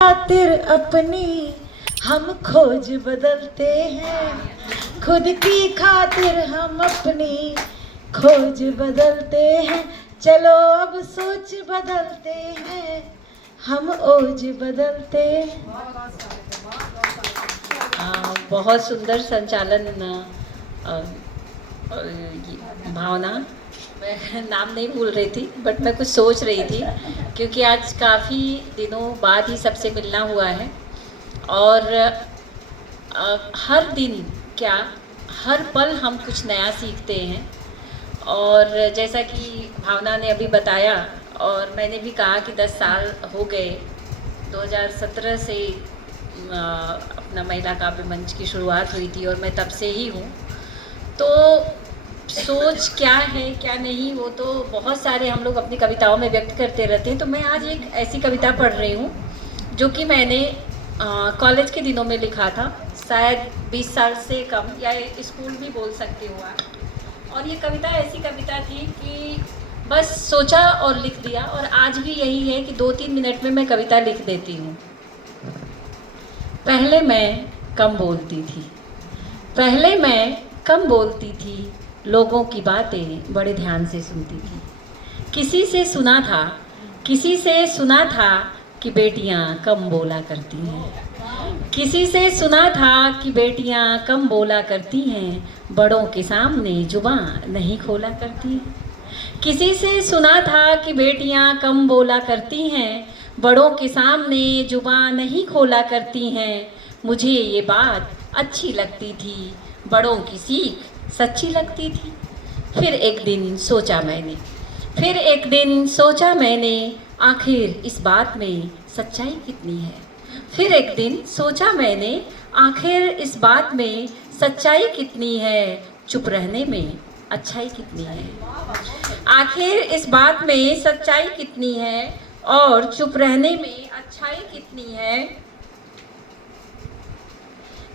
खातिर अपनी हम खोज बदलते हैं, खुद की खातिर हम अपनी खोज बदलते हैं। चलो अब सोच बदलते हैं, हम ओज बदलते हैं। बहुत सुंदर संचालन भावना। मैं नाम नहीं भूल रही थी, बट मैं कुछ सोच रही थी क्योंकि आज काफ़ी दिनों बाद ही सबसे मिलना हुआ है और हर दिन क्या हर पल हम कुछ नया सीखते हैं। और जैसा कि भावना ने अभी बताया और मैंने भी कहा कि 10 साल हो गए, 2017 से अपना महिला काव्य मंच की शुरुआत हुई थी और मैं तब से ही हूँ। तो सोच क्या है क्या नहीं वो तो बहुत सारे हम लोग अपनी कविताओं में व्यक्त करते रहते हैं। तो मैं आज एक ऐसी कविता पढ़ रही हूँ जो कि मैंने कॉलेज के दिनों में लिखा था, शायद 20 साल से कम, या स्कूल भी बोल सकते हो आप। और ये कविता ऐसी कविता थी कि बस सोचा और लिख दिया, और आज भी यही है कि 2-3 मिनट में मैं कविता लिख देती हूँ। पहले मैं कम बोलती थी, पहले मैं कम बोलती थी, लोगों की बातें बड़े ध्यान से सुनती थी। किसी से सुना था, किसी से सुना था कि बेटियां कम बोला करती हैं। किसी से सुना था कि बेटियां कम बोला करती हैं, बड़ों के सामने जुबान नहीं खोला करती। किसी से सुना था कि बेटियां कम बोला करती हैं, बड़ों के सामने जुबान नहीं खोला करती हैं। मुझे ये बात अच्छी लगती थी, बड़ों की सीख सच्ची लगती थी। फिर एक दिन सोचा मैंने, फिर एक दिन सोचा मैंने, आखिर इस बात में सच्चाई कितनी है। फिर एक दिन सोचा मैंने, आखिर इस बात में सच्चाई कितनी है, चुप रहने में अच्छाई कितनी है। आखिर इस बात में सच्चाई कितनी है और चुप रहने में अच्छाई कितनी है।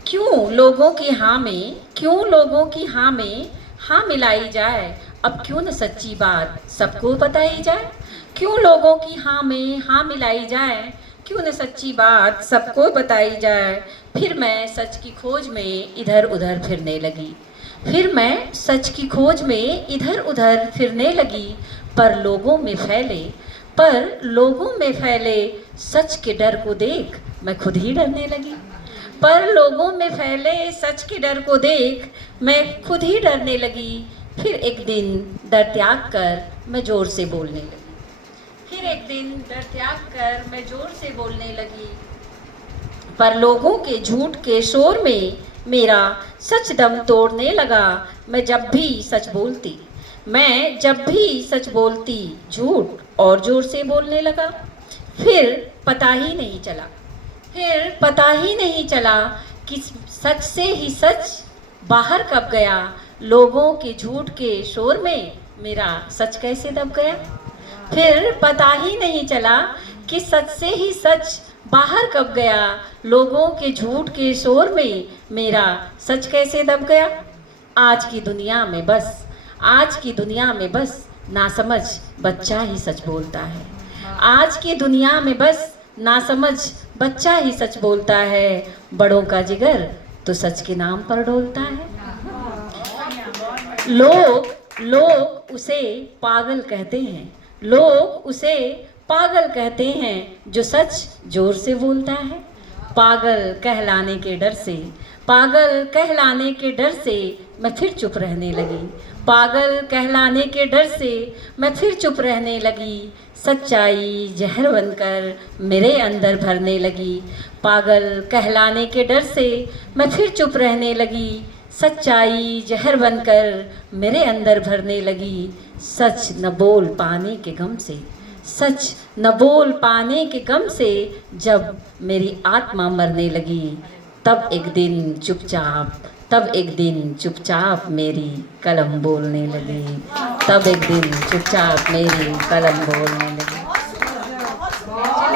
क्यों लोगों की हाँ में, क्यों लोगों की हाँ में हाँ मिलाई जाए, अब क्यों न सच्ची बात सबको बताई जाए। क्यों लोगों की हाँ में हाँ मिलाई जाए, क्यों न सच्ची बात सबको बताई जाए। फिर मैं सच की खोज में इधर उधर फिरने लगी, फिर मैं सच की खोज में इधर उधर फिरने लगी। पर लोगों में फैले, पर लोगों में फैले सच के डर को देख मैं खुद ही डरने लगी। पर लोगों में फैले सच के डर को देख मैं खुद ही डरने लगी। फिर एक दिन डर त्याग कर मैं जोर से बोलने लगी, फिर एक दिन डर त्याग कर मैं जोर से बोलने लगी। पर लोगों के झूठ के शोर में मेरा सच दम तोड़ने लगा। मैं जब भी सच बोलती, मैं जब भी सच बोलती, झूठ और जोर से बोलने लगा। फिर पता ही नहीं चला, फिर पता ही नहीं चला कि सच से ही सच बाहर कब गया। लोगों के झूठ के शोर में मेरा सच कैसे दब गया। फिर पता ही नहीं चला कि सच से ही सच बाहर कब गया। लोगों के झूठ के शोर में मेरा सच कैसे दब गया। आज की दुनिया में बस, आज की दुनिया में बस नासमझ बच्चा ही सच बोलता है। आज की दुनिया में बस नासमझ बच्चा ही सच बोलता है। बड़ों का जिगर तो सच के नाम पर डोलता है। लोग उसे पागल कहते हैं, लोग उसे पागल कहते हैं जो सच जोर से बोलता है। पागल कहलाने के डर से, पागल कहलाने के डर से मैं फिर चुप रहने लगी। पागल कहलाने के डर से मैं फिर चुप रहने लगी। सच्चाई जहर बनकर मेरे अंदर भरने लगी। पागल कहलाने के डर से मैं फिर चुप रहने लगी। सच्चाई जहर बनकर मेरे अंदर भरने लगी। सच न बोल पाने के गम से, सच न बोल पाने के गम से जब मेरी आत्मा मरने लगी। तब एक दिन चुपचाप, तब एक दिन चुपचाप मेरी कलम बोलने लगी। तब एक दिन चुपचाप मेरी कलम बोलने लगी।